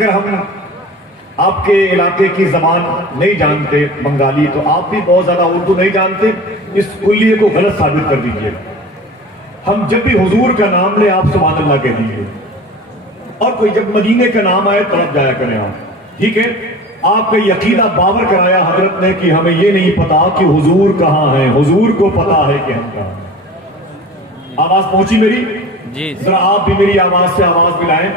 اگر ہم آپ کے علاقے کی زبان نہیں جانتے بنگالی تو آپ بھی بہت زیادہ اردو نہیں جانتے، اس کلیے کو غلط ثابت کر دیجئے۔ ہم جب بھی حضور کا نام لیں آپ سبحان اللہ کہہ دیجئے، اور کوئی جب مدینے کا نام آئے طرف جایا کریں آپ، ٹھیک ہے؟ آپ کا عقیدہ باور کرایا حضرت نے کہ ہمیں یہ نہیں پتا کہ حضور کہاں ہیں، حضور کو پتا ہے کہ ہم کہاں ہیں۔ آواز پہنچی میری؟ جی ذرا آپ بھی میری آواز سے آواز ملائیں۔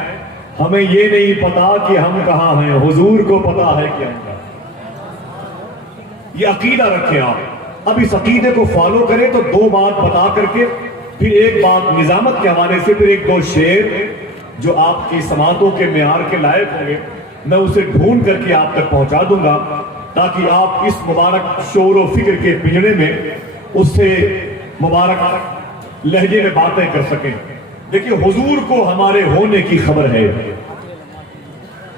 ہمیں یہ نہیں پتا کہ ہم کہاں ہیں، حضور کو پتا ہے کہ ہم کہاں ہیں۔ یہ عقیدہ رکھیں آپ۔ اب اس عقیدے کو فالو کریں تو دو بات بتا کر کے پھر ایک بات نظامت کے حوالے سے، پھر ایک دو شعر جو آپ کی سماعتوں کے معیار کے لائق ہوں گے، میں اسے ڈھونڈ کر کے آپ تک پہنچا دوں گا تاکہ آپ اس مبارک شعور و فکر کے پنجرے میں اس سے مبارک لہجے میں باتیں کر سکیں۔ دیکھیے حضور کو ہمارے ہونے کی خبر ہے،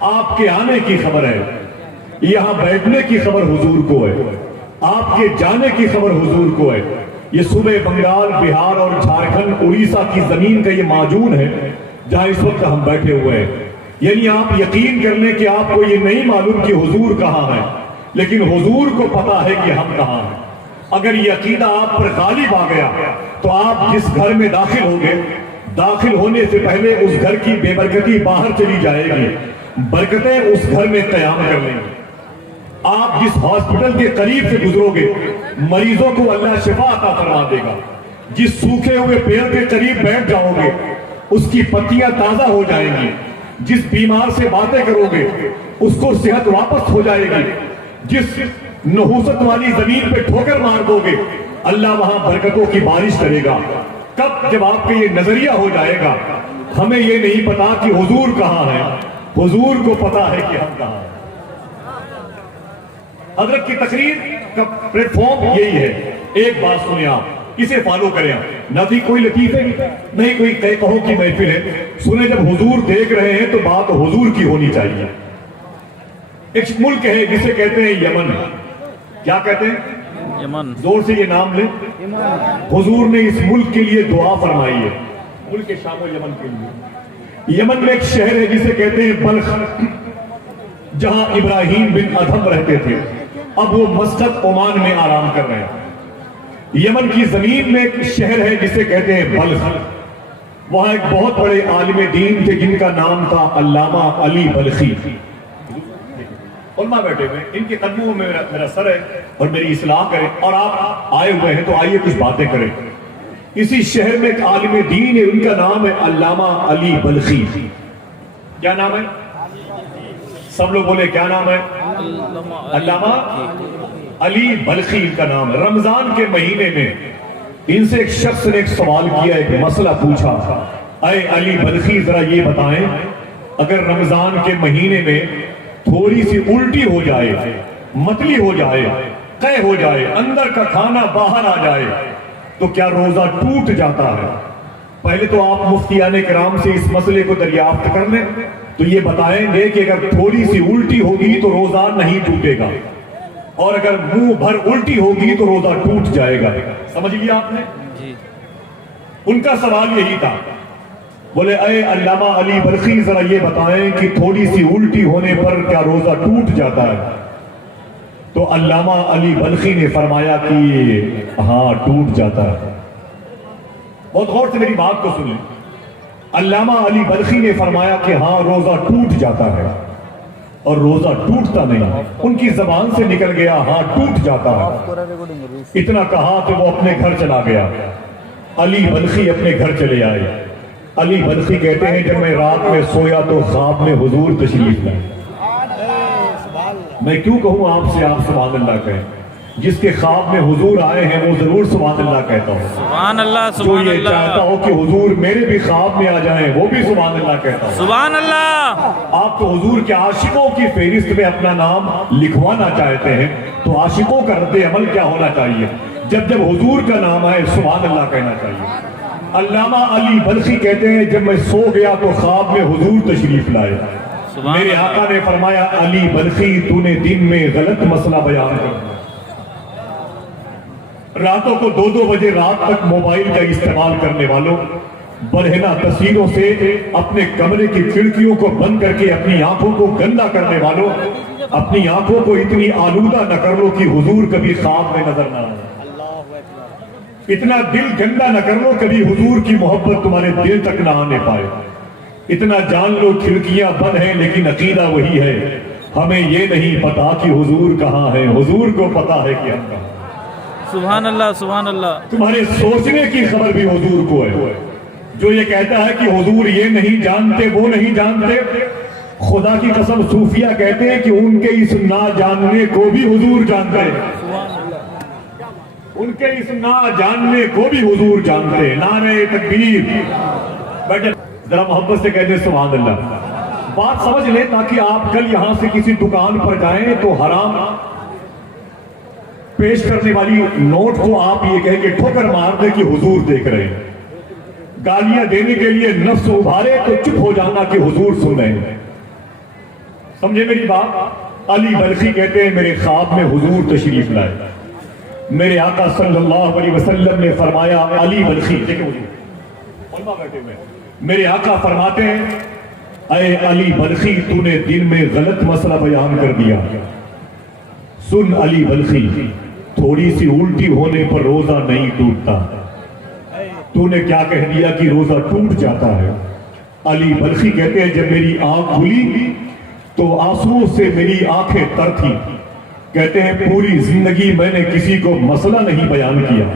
آپ کے آنے کی خبر ہے، یہاں بیٹھنے کی خبر حضور کو ہے، آپ کے جانے کی خبر حضور کو ہے۔ یہ صوبے بنگال، بہار اور جھارکھنڈ، اڑیسہ کی زمین کا یہ معجون ہے جہاں اس وقت ہم بیٹھے ہوئے ہیں۔ یعنی آپ یقین کر لیں کہ آپ کو یہ نہیں معلوم کہ حضور کہاں ہے، لیکن حضور کو پتا ہے کہ ہم کہاں ہیں۔ اگر یہ عقیدہ آپ پر غالب آ گیا تو آپ جس گھر میں داخل ہوگے، داخل ہونے سے پہلے اس گھر کی بے برکتی باہر چلی جائے گی، برکتیں اس گھر میں قیام کر لیں گی۔ آپ جس ہاسپٹل کے قریب سے گزرو گے مریضوں کو اللہ شفا عطا فرما دے گا۔ جس سوکھے ہوئے پیڑ کے قریب بیٹھ جاؤ گے اس کی پتیاں تازہ ہو جائیں گی۔ جس بیمار سے باتیں کرو گے اس کو صحت واپس ہو جائے گی۔ جس نحوست والی زمین پہ ٹھوکر مار دو گے اللہ وہاں برکتوں کی بارش کرے گا۔ کب؟ جب آپ کا یہ نظریہ ہو جائے گا ہمیں یہ نہیں پتا کہ حضور کہاں ہے، حضور کو پتا ہے کہ ہم کہاں ہیں۔ حضرت کی تقریر کا پلیٹ فارم یہی ہے۔ ایک بات سنیں آپ، اسے فالو کریں آپ، نہ بھی کوئی لطیفے نہیں کوئی کہو کی محفل ہے، سنیں جب حضور دیکھ رہے ہیں تو بات حضور کی ہونی چاہیے۔ ایک ملک ہے جسے کہتے ہیں یمن، کیا کہتے ہیں؟ یمن۔ زور سے یہ نام لیں۔ حضور نے اس ملک کے لیے دعا فرمائی ہے، ملک شام و یمن کے لیے۔ یمن میں ایک شہر ہے جسے کہتے ہیں بلخ، جہاں ابراہیم بن ادھم رہتے تھے، اب وہ مسقط عمان میں آرام کر رہے ہیں۔ یمن کی زمین میں ایک شہر ہے جسے کہتے ہیں بلخ، وہاں ایک بہت بڑے عالم دین تھے جن کا نام تھا علامہ علی بلخی۔ علماء بیٹھے ہوئے، ان کے قدموں میں میرا سر ہے اور میری اصلاح کریں، اور آپ آئے ہوئے ہیں تو آئیے کچھ باتیں کریں۔ اسی شہر میں ایک عالم دین ہے، ان کا نام ہے علامہ علی بلخی۔ کیا نام ہے؟ سب لوگ بولے کیا نام ہے؟ علامہ علی بلخی ان کا نام ہے۔ رمضان کے مہینے میں ان سے ایک شخص نے ایک سوال کیا، ایک مسئلہ پوچھا، اے علی بلخی ذرا یہ بتائیں اگر رمضان کے مہینے میں تھوڑی سی الٹی ہو جائے، متلی ہو جائے، قے ہو جائے، اندر کا کھانا باہر آ جائے تو کیا روزہ ٹوٹ جاتا ہے؟ پہلے تو آپ مفتیان کرام سے اس مسئلے کو دریافت کر لیں تو یہ بتائیں گے کہ اگر تھوڑی سی الٹی ہوگی تو روزہ نہیں ٹوٹے گا، اور اگر منہ بھر الٹی ہوگی تو روزہ ٹوٹ جائے گا۔ سمجھ لیا آپ نے؟ جی۔ ان کا سوال یہی تھا، بولے اے علامہ علی بلخی ذرا یہ بتائیں کہ تھوڑی سی الٹی ہونے پر کیا روزہ ٹوٹ جاتا ہے؟ تو علامہ علی بلخی نے فرمایا کہ ہاں ٹوٹ جاتا ہے۔ بہت غور سے میری بات کو سنیں۔ علامہ علی بلخی نے فرمایا کہ ہاں روزہ ٹوٹ جاتا ہے، اور روزہ ٹوٹتا نہیں۔ ان کی زبان سے نکل گیا ہاں ٹوٹ جاتا ہے۔ اتنا کہا کہ وہ اپنے گھر چلا گیا۔ علی بلخی اپنے گھر چلے آئے۔ علی بلخی کہتے ہیں جب میں رات میں سویا تو خواب میں حضور تشریف لائے۔ میں کیوں کہوں آپ سے آپ سبحان اللہ کہیں؟ جس کے خواب میں حضور آئے ہیں وہ ضرور سبحان اللہ کہتا ہوں۔ سبحان اللہ، جو سبحان یہ اللہ۔ چاہتا ہو کہ حضور میرے بھی خواب میں آ جائیں وہ بھی سبحان اللہ کہتا ہوں۔ سبحان اللہ۔ آپ تو حضور کے عاشقوں کی فہرست میں اپنا نام لکھوانا چاہتے ہیں تو عاشقوں کا رد عمل کیا ہونا چاہیے؟ جب جب حضور کا نام آئے سبحان اللہ کہنا چاہیے۔ علامہ علی بلخی کہتے ہیں جب میں سو گیا تو خواب میں حضور تشریف لائے۔ میرے آقا نے فرمایا علی بلخی تو نے دن میں غلط مسئلہ بیان کر دیا۔ راتوں کو 2-2 بجے رات تک موبائل کا استعمال کرنے والوں، برہنہ تصویروں سے اپنے کمرے کی کھڑکیوں کو بند کر کے اپنی آنکھوں کو گندا کرنے والوں، اپنی آنکھوں کو اتنی آلودہ نہ کر لو کہ حضور کبھی خواب میں نظر نہ آئے۔ اتنا دل گندا نہ کر لو کبھی حضور کی محبت تمہارے دل تک نہ آنے پائے۔ اتنا جان لو کھڑکیاں بند ہیں لیکن عقیدہ وہی ہے، ہمیں یہ نہیں پتا کہ حضور کہاں ہے، حضور کو پتا ہے کہ ہم کہاں۔ سبحان اللہ سبحان اللہ۔ تمہارے سوچنے کی خبر بھی حضور کو ہے۔ جو یہ کہتا ہے کہ حضور یہ نہیں جانتے وہ نہیں جانتے، خدا کی قسم صوفیہ کہتے ہیں کہ ان کے اس نہ جاننے کو بھی حضور جانتے ہیں، ان کے اس نہ جاننے کو بھی حضور جانتے ہیں۔ نعرہ تکبیر! بیٹھے ذرا محبت سے کہتے ہیں سبحان اللہ۔ بات سمجھ لیں تاکہ آپ کل یہاں سے کسی دکان پر جائیں تو حرام پیش کرنے والی نوٹ کو آپ یہ کہیں کہ ٹھوکر مار دیں کہ حضور دیکھ رہے ہیں۔ گالیاں دینے کے لیے نفس ابھارے تو چپ ہو جانا کہ حضور سن رہے ہیں۔ سمجھے میری بات؟ علی بلخی کہتے ہیں میرے خواب میں حضور تشریف لائے، میرے آقا صلی اللہ علیہ وسلم نے فرمایا، علی بلخی علماء بیٹھے ہوئے، میرے آقا فرماتے ہیں اے علی بلخی تو نے دن میں غلط مسئلہ بیان کر دیا، سن علی بلخی تھوڑی سی الٹی ہونے پر روزہ نہیں ٹوٹتا، تو نے کیا کہہ دیا کہ روزہ ٹوٹ جاتا ہے۔ علی بلخی کہتے ہیں جب میری آنکھ کھلی تو آنسوؤں سے میری آنکھیں تر تھی، کہتے ہیں پوری زندگی میں نے کسی کو مسئلہ نہیں بیان کیا،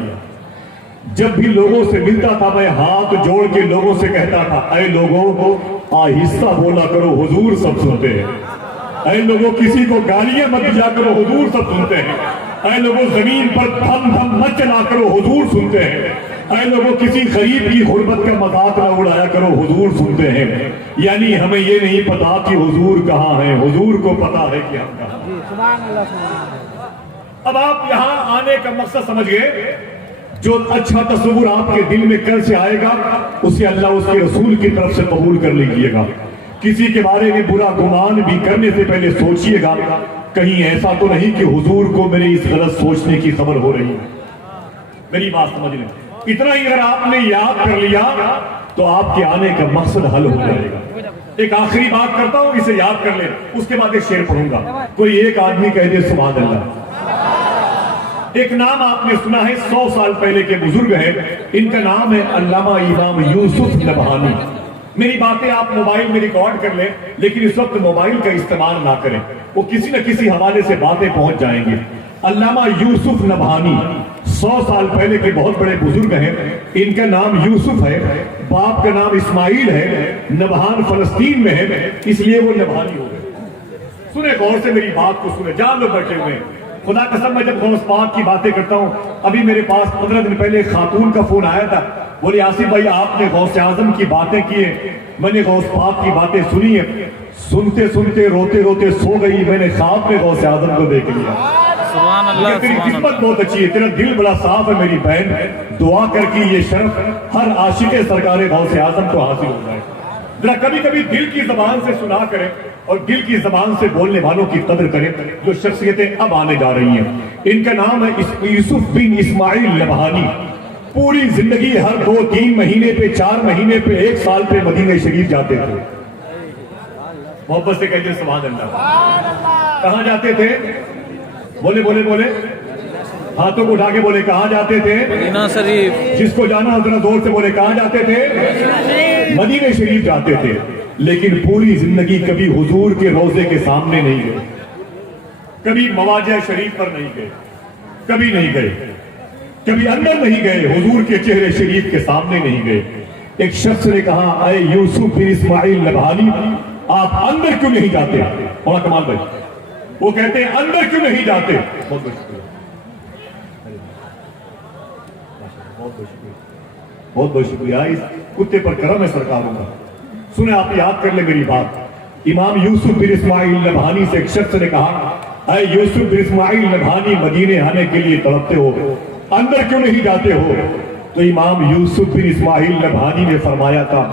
جب بھی لوگوں سے ملتا تھا میں ہاتھ جوڑ کے لوگوں سے کہتا تھا اے لوگوں آہستہ بولا کرو حضور سب سنتے ہیں، اے لوگوں کسی کو گالیاں مت دیا کرو حضور سب سنتے ہیں، اے لوگوں زمین پر دھم دھم مت چلا کرو حضور سنتے ہیں، اے لوگوں کسی غریب کی غربت کا مذاق نہ اڑایا کرو حضور سنتے ہیں۔ یعنی ہمیں یہ نہیں پتا کہ حضور کہاں ہے، حضور کو پتا ہے کہ ہم کہاں ہیں۔ اب آپ یہاں آنے کا مقصد سمجھ گئے، جو اچھا تصور آپ کے دل میں کل سے آئے گا اسے اللہ اس کے رسول کی طرف سے قبول کر لیجئے گا۔ کسی کے بارے میں برا گمان بھی کرنے سے پہلے سوچئے گا کہیں ایسا تو نہیں کہ حضور کو میرے اس غلط سوچنے کی خبر ہو رہی ہے۔ میری بات سمجھ لیں، اتنا ہی اگر آپ نے یاد کر لیا تو آپ کے آنے کا مقصد حل ہو جائے گا۔ ایک آخری بات کرتا ہوں، اسے یاد کر لیں، اس کے بعد ایک شعر پڑھوں گا۔ کوئی ایک آدمی کہہ دے سبحان اللہ۔ ایک نام آپ نے سنا ہے، 100 سال پہلے کے بزرگ ہیں، ان کا نام ہے علامہ امام یوسف نبہانی۔ میری باتیں آپ موبائل میں ریکارڈ کر لیں، لیکن اس وقت موبائل کا استعمال نہ کریں، وہ کسی نہ کسی حوالے سے باتیں پہنچ جائیں گی۔ علامہ یوسف نبہانی 100 سال پہلے کے بہت بڑے بزرگ ہیں، ان کا نام یوسف ہے، باپ کا نام اسماعیل ہے، نبہان فلسطین میں ہے، اس لیے وہ نبہانی ہو گئے۔ سنیں غور سے میری بات کو سنیں، جان لو بیٹھے ہوئے ہیں۔ خدا قسم میں جب غوث پاک کی باتیں کرتا ہوں، ابھی میرے پاس 15 دن پہلے خاتون کا فون آیا تھا، بولے آصف بھائی آپ نے غوث اعظم کی باتیں کی ہیں، میں نے غوث پاک کی باتیں سنی ہیں، سنتے سنتے روتے روتے سو گئی، میں نے خواب میں غوث اعظم کو دیکھ لیا۔ سبحان اللہ تیری سبحان قسمت اللہ۔ بہت اچھی ہے، تیرا دل بڑا صاف ہے میری بہن، دعا کر کے یہ شرف ہر عاشق سرکار غوث اعظم کو حاصل ہو جائے۔ ذرا کبھی کبھی دل کی زبان سے سنا کریں اور دل کی زبان سے بولنے والوں کی قدر کریں، جو شخصیتیں اب آنے جا رہی ہیں۔ ان کا نام ہے یوسف بن اسماعیل نبہانی۔ پوری زندگی ہر 2-3 مہینے پہ 4 مہینے پہ 1 سال پہ مدینہ شریف جاتے تھے۔ محبت سے کہتے ہیں سبحان اللہ۔ کہاں جاتے تھے؟ بولے بولے بولے، ہاتھوں کو اٹھا کے بولے کہاں جاتے تھے؟ مدینہ شریف۔ جس کو جانا ذرا زور سے بولے کہاں جاتے تھے؟ مدینہ شریف جاتے تھے، لیکن پوری زندگی کبھی حضور کے روضے کے سامنے نہیں گئے، کبھی مواجہ شریف پر نہیں گئے، کبھی نہیں گئے، کبھی اندر نہیں گئے، حضور کے چہرے شریف کے سامنے نہیں گئے۔ ایک شخص نے کہا اے یوسف بن اسماعیل نبہانی آپ اندر کیوں نہیں جاتے؟ بڑا کمال بھائی، وہ کہتے ہیں اندر کیوں نہیں جاتے؟ بہت بہت شکریہ، بہت بہت شکریہ، اس کتے پر کرم ہے سرکاروں کا۔ سنیں آپ یاد کر لیں میری بات۔ امام یوسف بن اسماعیل نبہانی سے ایک شخص نے کہا اے یوسف بن اسماعیل نبہانی مدینے آنے کے لیے تڑپتے ہو، اندر کیوں نہیں جاتے ہو؟ تو امام یوسف بن اسماعیل نبہانی نے فرمایا تھا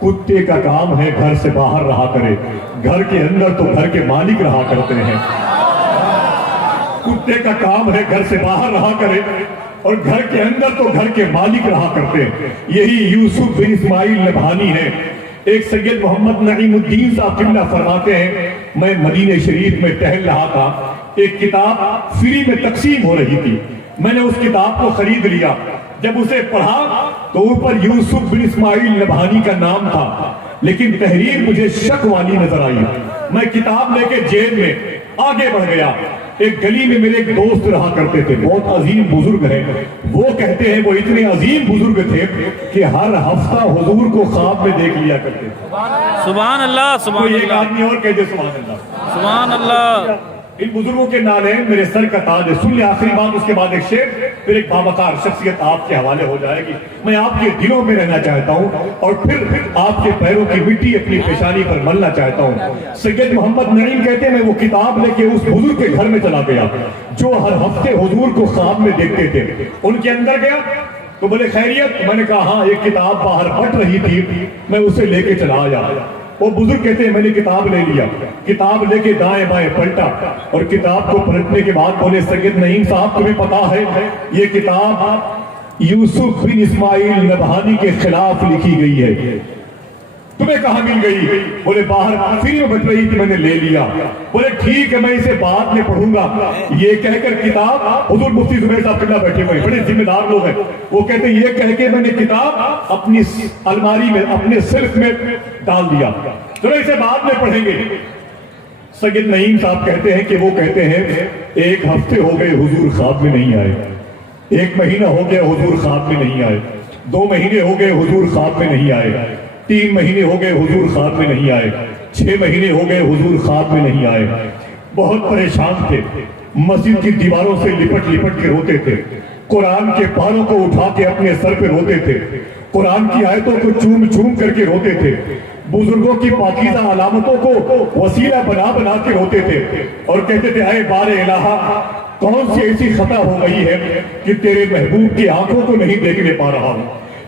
کتے کا کام ہے گھر سے باہر رہا کرے، گھر کے اندر تو گھر کے مالک رہا کرتے ہیں۔ کتے کا کام ہے گھر سے باہر رہا کرے اور گھر کے اندر تو گھر کے مالک رہا کرتے. یہی یوسف بن اسماعیل نبہانی ہے. ایک سید محمد نعیم الدین صاحب قبلہ فرماتے ہیں میں مدینہ شریف میں ٹہل رہا تھا, ایک کتاب فری میں تقسیم ہو رہی تھی, میں نے اس کتاب کو خرید لیا. جب اسے پڑھا تو اوپر یوسف بن اسماعیل نبہانی کا نام تھا, لیکن تحریر مجھے شک والی نظر آئی. میں کتاب لے کے جیب میں آگے بڑھ گیا. ایک گلی میں میرے ایک دوست رہا کرتے تھے, بہت عظیم بزرگ ہیں. وہ کہتے ہیں وہ اتنے عظیم بزرگ تھے کہ ہر ہفتہ حضور کو خواب میں دیکھ لیا کرتے تھے. سبحان اللہ سبحان کوئی ایک اللہ آدمی اور کہتے سبحان اللہ. سبحان اللہ. ان بزرگوں کے نالین میرے سر کا تاج ہے. سن لے آخری بات, اس کے بعد ایک شعر, پھر ایک باوقار شخصیت آپ کے حوالے ہو جائے گی. میں آپ کے دلوں میں رہنا چاہتا ہوں اور پھر آپ کے پیروں کی مٹی اپنی پیشانی پر ملنا چاہتا ہوں. سید محمد نعیم کہتے ہیں میں وہ کتاب لے کے اس بزرگ کے گھر میں چلا گیا جو ہر ہفتے حضور کو خواب میں دیکھتے تھے. ان کے اندر گیا تو بولے خیریت؟ میں نے کہا ہاں, ایک کتاب باہر پھٹ رہی تھی, میں اسے لے کے چلا آیا. وہ بزرگ کہتے ہیں میں نے کتاب لے لیا, کتاب لے کے دائیں بائیں پلٹا اور کتاب کو پلٹنے کے بعد بولے سید نعیم صاحب تمہیں پتا ہے یہ کتاب یوسف بن اسماعیل نبہانی کے خلاف لکھی گئی ہے, تمہیں کہاں مل گئی؟ بولے باہر فری میں بچ رہی تھی, میں نے لے لیا. بولے ٹھیک ہے میں اسے بعد میں پڑھوں گا. یہ کہہ کر کتاب, حضور مفتی زبیر صاحب قبلہ بیٹھے ہوئے بڑے ذمہ دار لوگ ہیں, وہ کہتے ہیں یہ کہہ کے میں نے کتاب اپنی الماری میں اپنے سلف میں ڈال دیا, چلو اسے بعد میں پڑھیں گے. سید نعیم صاحب کہتے ہیں کہ وہ کہتے ہیں ایک ہفتے ہو گئے حضور خواب میں نہیں آئے, ایک مہینہ ہو گیا حضور خواب میں نہیں آئے, 2 مہینے ہو گئے حضور خواب میں نہیں آئے, 3 مہینے ہو گئے حضور خواب میں نہیں آئے, 6 مہینے ہو گئے حضور خواب میں نہیں آئے. بہت پریشان تھے, مسجد کی دیواروں سے لپٹ لپٹ کے روتے تھے, قرآن کے پاروں کو اٹھا کے اپنے سر پہ روتے تھے, قرآن کی آیتوں کو چوم چوم کر کے روتے تھے, بزرگوں کی پاکیزہ علامتوں کو وسیلہ بنا بنا کے روتے تھے اور کہتے تھے اے بار الہ کون سی ایسی خطا ہو گئی ہے کہ تیرے محبوب کی آنکھوں کو نہیں دیکھنے پا رہا ہوں,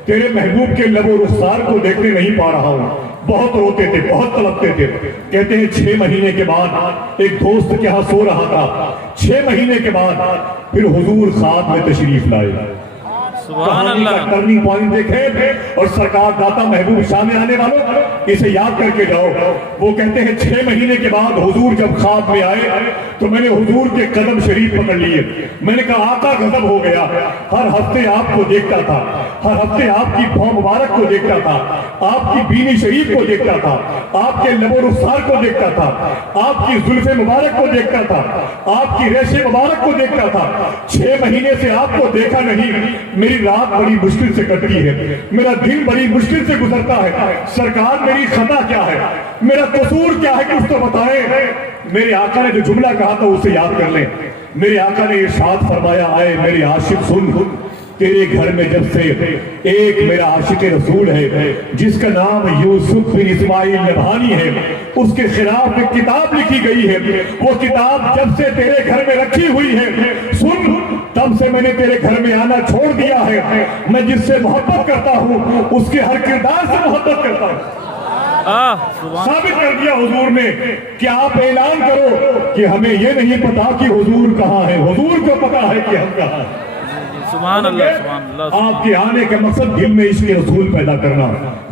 تیرے محبوب کے لب و رخسار کو دیکھنے نہیں پا رہا ہوں. بہت روتے تھے, بہت تڑپتے تھے. کہتے ہیں 6 مہینے کے بعد ایک دوست کے ہاں سو رہا تھا, 6 مہینے کے بعد پھر حضور خواب میں تشریف لائے. سبحان کہانی کا اللہ. ٹرننگ پوائنٹ دیکھے اور سرکار داتا محبوب شاہ میں آنے والوں اسے یاد کر کے جاؤ. وہ کہتے ہیں 6 مہینے کے بعد حضور جب خواب میں آئے تو میں نے حضور کے قدم شریف پکڑ لیے. میں نے کہا آقا غضب ہو گیا, ہر ہفتے آپ کو دیکھتا تھا, ہر ہفتے آپ کی پاؤں مبارک کو دیکھتا تھا, آپ کی بینی شریف کو دیکھتا تھا, آپ کے لب و رخسار کو دیکھتا تھا, آپ کی زلف مبارک کو دیکھتا تھا, آپ کی ریش مبارک کو دیکھتا تھا. 6 مہینے سے آپ کو دیکھا نہیں, میری رات بڑی مشکل سے کٹتی ہے, میرا دن بڑی مشکل سے گزرتا ہے. سرکار میری خطا کیا ہے, میرا قصور کیا ہے, کچھ تو بتائیں. میرے آقا نے جو جملہ کہا تھا اسے یاد کر لیں. میرے آقا نے ارشاد فرمایا آئے میرے عاشق سن, تیرے گھر میں جب سے ایک میرا عاشق رسول ہے جس کا نام یوسف بن اسماعیل نبہانی ہے, اس کے خلاف ایک کتاب لکھی گئی ہے. وہ کتاب جب سے تیرے گھر میں رکھی ہوئی ہے سن, تب سے میں نے تیرے گھر میں آنا چھوڑ دیا ہے. میں جس سے محبت کرتا ہوں اس کے ہر کردار سے محبت کرتا ہوں. ثابت کر دیا حضور نے کہ آپ اعلان کرو کہ ہمیں یہ نہیں پتا کہ حضور کہاں ہے, حضور کو پتا ہے کہ ہم کہاں ہیں. سبحان اللہ سبحان اللہ. آپ کے آنے کا مقصد دل میں عشق رسول پیدا کرنا.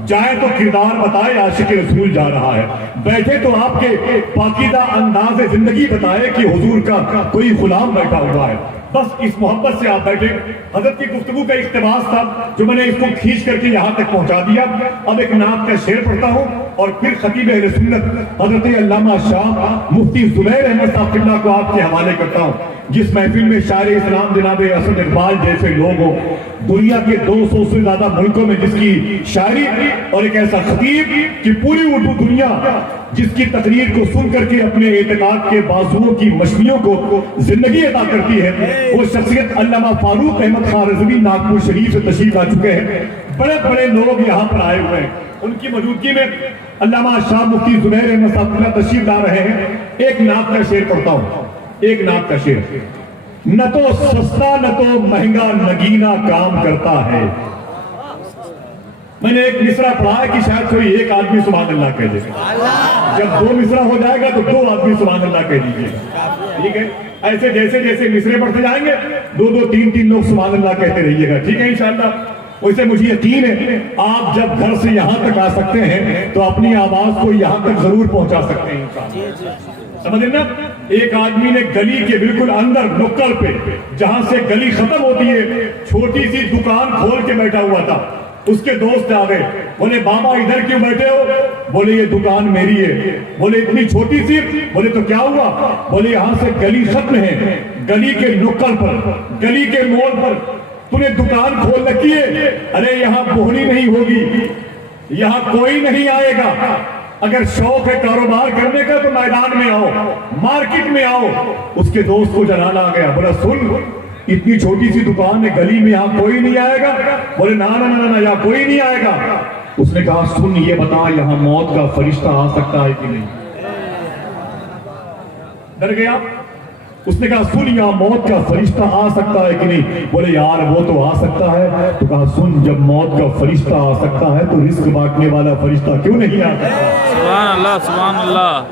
جائے تو کردار بتائے عاشق رسول جا رہا ہے, بیٹھے تو آپ کے پاکیزہ انداز زندگی بتائے کہ حضور کا کوئی غلام بیٹھا ہوا ہے. بس اس محبت سے آپ بیٹھے. حضرت کی گفتگو کا اقتباس تھا جو میں نے اس کو کھینچ کر کے یہاں تک پہنچا دیا. اب ایک نعت کا شعر پڑھتا ہوں اور پھر خطیب اہل سنت حضرت علامہ شاہ مفتی زبیر احمد صاحب قبلہ کو آپ کے حوالے کرتا ہوں, جس محفل میں شاعر اسلام جناب اسد اقبال جیسے لوگ ہوں, دنیا کے 200 سے زیادہ ملکوں میں جس کی شاعری, اور ایک ایسا خطیب کہ پوری اردو دنیا جس کی تقریر کو سن کر کے اپنے اعتقاد کے بازوؤں کی مشنیوں کو زندگی عطا کرتی ہے. وہ شخصیت علامہ فاروق احمد خان رضوی ناگپور شریف سے تشریف لا چکے ہیں. بڑے بڑے لوگ یہاں پر آئے ہوئے ہیں, ان کی موجودگی میں علامہ شاہ مفتی زبیر احمد صاحب تشریف لا رہے ہیں. ایک نعت کا شعر پڑھتا ہوں, ایک نعت کا شعر. نہ تو سستا نہ تو مہنگا نگینا کام کرتا ہے, میں نے ایک مصرع پڑھا ہے کہ شاید کوئی ایک آدمی سبحان اللہ کہہ دے، جب 2 مصرع ہو جائے گا تو 2 آدمی سبحان اللہ کہہ دیجیے، ٹھیک ہے؟ ایسے جیسے جیسے مصرے پڑھتے جائیں گے 2 3 لوگ سبحان اللہ کہتے رہیے گا، ٹھیک ہے انشاءاللہ؟ ویسے مجھے یقین ہے آپ جب گھر سے یہاں تک آ سکتے ہیں تو اپنی آواز کو یہاں تک ضرور پہنچا سکتے ہیں انشاءاللہ، سمجھ نا؟ ایک آدمی نے گلی کے بالکل اندر نکڑ پہ جہاں سے گلی ختم ہوتی ہے چھوٹی سی دکان کھول کے بیٹھا ہوا تھا، اس کے دوست آ گئے، بولے بابا ادھر کیوں بیٹھے ہو؟ بولے یہ دکان میری ہے۔ بولے اتنی چھوٹی سی؟ بولے تو کیا ہوا؟ بولے یہاں سے گلی ختم ہے، گلی کے نکڑ پر، گلی کے موڑ پر تو نے دکان کھول رکھی ہے، ارے یہاں بوہنی نہیں ہوگی، یہاں کوئی نہیں آئے گا، اگر شوق ہے کاروبار کرنے کا تو میدان میں آؤ، مارکیٹ میں آؤ۔ اس کے دوست کو جلانا آ گیا، بولا سن اتنی چھوٹی سی دکان ہے گلی میں، یہاں کوئی نہیں آئے گا؟ بولے نا نا نا نا یہاں کوئی نہیں آئے گا۔ اس نے کہا سن یہ بتا یہاں موت کا فرشتہ آ سکتا ہے کہ نہیں؟ ڈر گیا؟ اس نے کہا سن یہاں موت کا فرشتہ آ سکتا ہے کہ نہیں؟ بولے یار وہ تو آ سکتا ہے۔ تو کہا سن جب موت کا فرشتہ آ سکتا ہے تو رزق بانٹنے والا فرشتہ کیوں نہیں آ سکتا؟ سبحان اللہ سبحان اللہ۔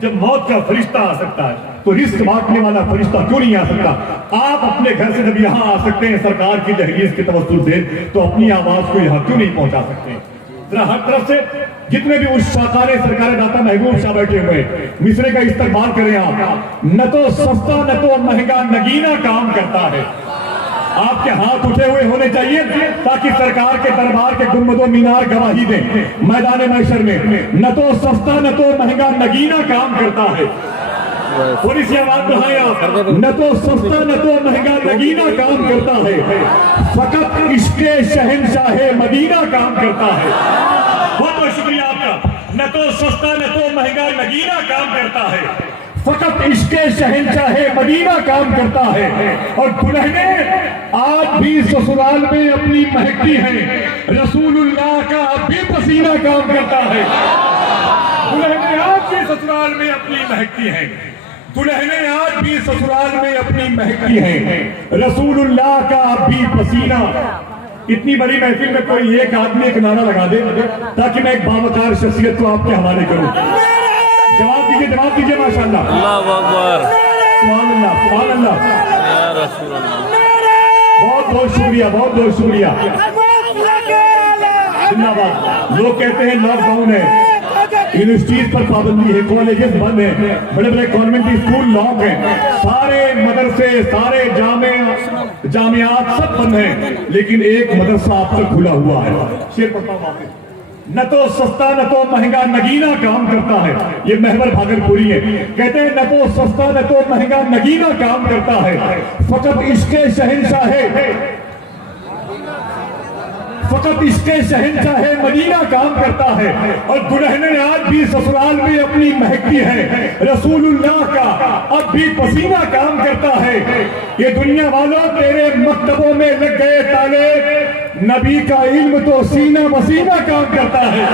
جب موت کا فرشتہ آ سکتا ہے تو رزق بانٹنے والا فرشتہ کیوں نہیں آ سکتا؟ آپ اپنے گھر سے جب یہاں آ سکتے ہیں سرکار کی دہلیز کے توسط سے تو اپنی آواز کو یہاں کیوں نہیں پہنچا سکتے؟ ذرا ہر طرف سے جتنے بھی اس شاکار سرکار داتا محبوب شاہ بیٹھے ہوئے مصرے کا استقبال کریں آپ۔ نہ تو سستا نہ تو مہنگا نگینا کام کرتا ہے۔ آپ کے ہاتھ اٹھے ہوئے ہونے چاہیے تاکہ سرکار کے دربار کے گنبد و مینار گواہی دیں میدان محشر میں۔ نہ تو سستا نہ تو مہنگا نگینا کام کرتا ہے۔ تھوڑی سی آواز بڑھائیں آپ۔ نہ تو سستا نہ تو مہنگا نگینا کام کرتا ہے، فقط عشق شہنشاہ مدینہ کام کرتا ہے۔ بہت بہت شکریہ آپ کا۔ نہ تو سستا نہ تو مہنگا نگینا کام کرتا ہے، فقط عشق شہنشاہ مدینہ کام کرتا ہے۔ اور دلہنیں آج بھی سسرال میں اپنی مہکتی ہیں، رسول اللہ کا اب بھی پسینہ کام کرتا ہے۔ دلہنیں آج بھی سسرال میں اپنی مہکتی ہیں، دلہنیں آج بھی سسرال میں اپنی مہکتی ہیں، رسول اللہ کا اب بھی پسینہ۔ اتنی بڑی محفل میں کوئی ایک آدمی ایک نعرہ لگا دے تاکہ میں ایک باوقار شخصیت کو آپ کے حوالے کروں۔ جواب دیجئے ماشاءاللہ۔ اللہ اکبر، سبحان اللہ سبحان اللہ، یا رسول اللہ۔ بہت بہت شکریہ بہت بہت شکریہ۔ زندہ باد۔ لوگ کہتے ہیں لاک ڈاؤن ہے، یونیورسٹیز پر پابندی ہے، کالجز بند ہیں، بڑے بڑے کانوینٹ اسکول لاک ہیں، سارے مدرسے سارے جامعات سب بند ہیں، لیکن ایک مدرسہ آپ تک کھلا ہوا ہے۔ شیر پڑھتا ہوں آپ۔ نہ تو سستا نہ تو مہنگا نگینا کام کرتا ہے، یہ محور بھاگلپوری ہے، کہتے ہیں نہ تو سستا نہ تو مہنگا نگینا کام کرتا ہے، فقط عشق شہنشاہ فقط عشق شہنشاہ مدینہ کام کرتا ہے۔ اور دلہنیں آج بھی سسرال میں اپنی مہکتی ہیں، رسول اللہ کا اب بھی پسینہ کام کرتا ہے۔ یہ دنیا والوں تیرے مکتبوں میں لگ گئے تالے، نبی کا علم تو سینہ بسینہ کام کرتا ہے۔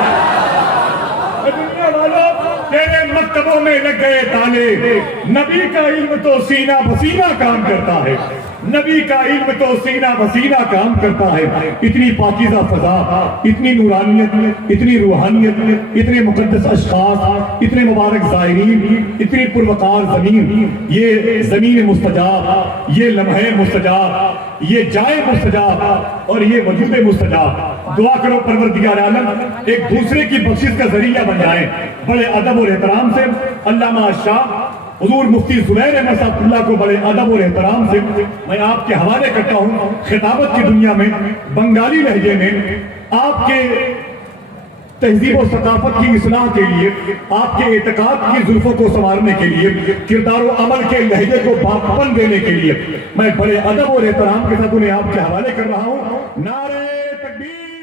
دنیا والوں تیرے مکتبوں میں لگ گئے تالے، نبی کا علم تو سینہ بسینہ کام کرتا ہے، نبی کا علم تو سینہ بسینہ کام کرتا ہے۔ اتنی پاکیزہ فضا، اتنی نورانیت، اتنی روحانیت، اتنے مقدس اشخاص، اتنے مبارک زائرین، اتنی پروقار زمین، یہ زمین مستجاب، یہ لمحے مستجاب، یہ جائے مستجاب اور یہ وجود مستجاب۔ دعا کرو پروردگار عالم ایک دوسرے کی بخشش کا ذریعہ بن جائیں۔ بڑے ادب اور احترام سے علامہ شاہ حضور مفتی زبیر احمد صاحب اللہ کو بڑے ادب اور احترام سے میں آپ کے حوالے کرتا ہوں۔ خطابت کی دنیا میں بنگالی لہجے میں آپ کے تہذیب و ثقافت کی اصلاح کے لیے، آپ کے اعتقاد کی زلفوں کو سنوارنے کے لیے، کردار و عمل کے لہجے کو باپن دینے کے لیے میں بڑے ادب اور احترام کے ساتھ انہیں آپ کے حوالے کر رہا ہوں۔ نعرہ تکبیر۔